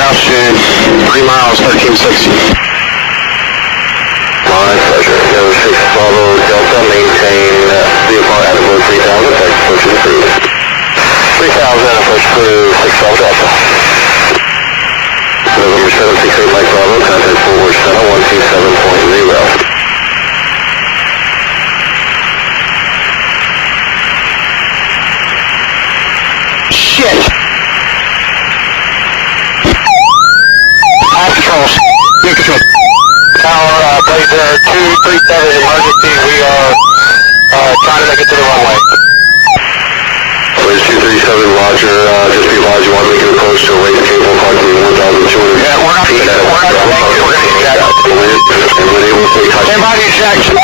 altitude 3 miles, 1360. My pleasure. Go 6 Bravo Delta, maintain VFR at about 3000, thanks, pushing through. 3000, approach through 6 Bravo Delta. November 768 Mike Bravo, contact forward center 127.0. Shit! Off control. Good control. Tower, Blazer 237 emergency. We are trying to make it to the runway. Blazer 237, Roger. Just be advised you want to make an approach to a race cable approximately 1,200 Yeah, we're not feet. going to eject. Stand by to eject.